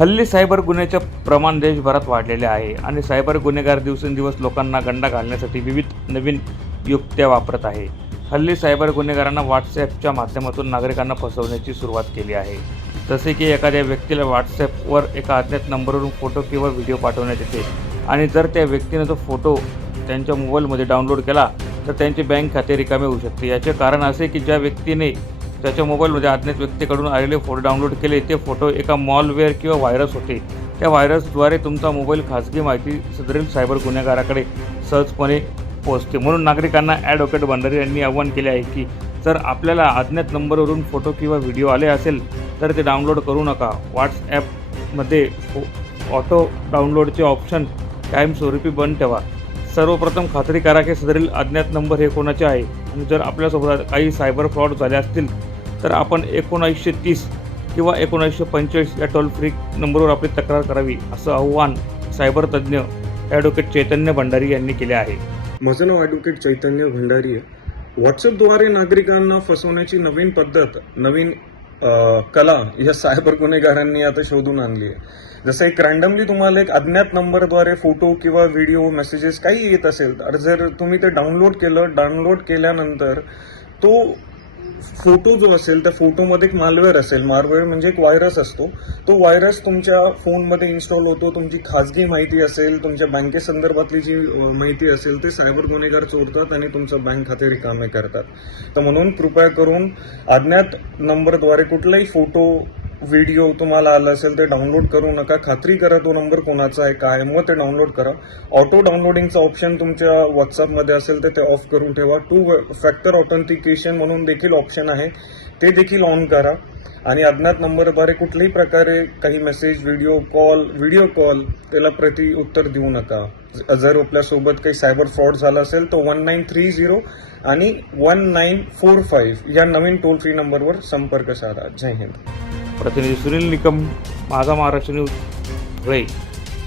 हल्ली सायबर गुन्ह्याचे प्रमाण देशभरात वाढलेले आहे आणि सायबर गुन्हेगार दिवसेंदिवस लोकांना गंडा घालण्यासाठी विविध नवीन युक्त्या वापरत आहे. हल्ली सायबर गुन्हेगारांना व्हॉट्सॲपच्या माध्यमातून नागरिकांना फसवण्याची सुरुवात केली आहे. जसे की एखाद्या व्यक्तीला व्हॉट्सॲपवर एका अज्ञात नंबरवरून फोटो किंवा व्हिडिओ पाठवण्यात येते आणि जर त्या व्यक्तीने तो फोटो त्यांच्या मोबाईलमध्ये डाउनलोड केला तर त्यांचे बँक खाते रिकामे होऊ शकते. याचे कारण असे की ज्या व्यक्तीने त्याच्या मोबाईलमध्ये अज्ञात व्यक्तीकडून आलेले फोटो डाउनलोड केले. ते फोटो एका मॉलवेअर किंवा व्हायरस होते. त्या व्हायरसद्वारे तुमचा मोबाईल खाजगी माहिती सदरील सायबर गुन्हेगाराकडे सहजपणे पोहोचते. म्हणून नागरिकांना ॲडव्होकेट भंडारी यांनी आवाहन केले आहे की जर आपल्याला अज्ञात नंबरवरून फोटो किंवा व्हिडिओ आले असेल तर ते डाउनलोड करू नका. व्हॉट्सॲपमध्ये ऑटो डाउनलोडचे ऑप्शन कायमस्वरूपी बंद ठेवा. सर्वप्रथम खात्री करा की सदरील अज्ञात नंबर हे कोणाचे आहे? आणि जर आपल्यासोबत काही सायबर फ्रॉड झाले असतील तर आपण एकोणावीसशे तीस किंवा एकोणावीसशे पंचेचाळीस या टोल फ्री नंबरवर आपली तक्रार करावी असं आव्हान सायबर तज्ज्ञ ॲडव्होकेट चैतन्य भंडारी यांनी केले आहे. माझं नाव ॲडव्होकेट चैतन्य भंडारी व्हॉट्सअपद्वारे नागरिकांना फसवण्याची नवीन पद्धत नवीन कला या सायबर गुन्हेगारांनी आता शोधून आणली आहे. जसं एक रँडमली तुम्हाला एक अज्ञात नंबरद्वारे फोटो किंवा व्हिडिओ मेसेजेस काही येत असेल तर जर तुम्ही ते डाउनलोड केलं डाउनलोड केल्यानंतर तो फोटो जो असेल त्या फोटोमध्ये एक मालवेअर असेल. मालवेअर म्हणजे एक व्हायरस असतो. तो व्हायरस तुमच्या फोनमध्ये इन्स्टॉल होतो तुमची खाजगी माहिती असेल तुमच्या बँकेसंदर्भातली जी माहिती असेल ते सायबर गुन्हेगार चोरतात आणि तुमचं बँक खाते रिकामे करतात. तर म्हणून कृपया करून अज्ञात नंबरद्वारे कुठलाही फोटो व्हिडिओ तुम्हाला आला असेल ते डाउनलोड करू नका. खात्री करा तो नंबर कोणाचा आहे काय मग ते डाउनलोड करा. ऑटो डाउनलोडिंगचं ऑप्शन तुमच्या व्हॉट्सअपमध्ये असेल तर ते ऑफ करून ठेवा. टू फॅक्टर ऑथेंटिकेशन म्हणून देखील ऑप्शन आहे. ते देखील ऑन करा. आणि अज्ञात नंबरद्वारे कुठल्याही प्रकारे काही message video call video call त्याला प्रति उत्तर देऊ नका. जर आपल्यासोबत काही सायबर फ्रॉड झाला असेल तर वन नाईन थ्री झिरो आणि वन नाईन फोर फाईव्ह या नवीन टोल फ्री नंबरवर संपर्क साधा. जय हिंद. પ્રતિનિધિ સુનિલ નિકમ માધા મહારાષ્ટ્ર ન્યૂઝ રઈ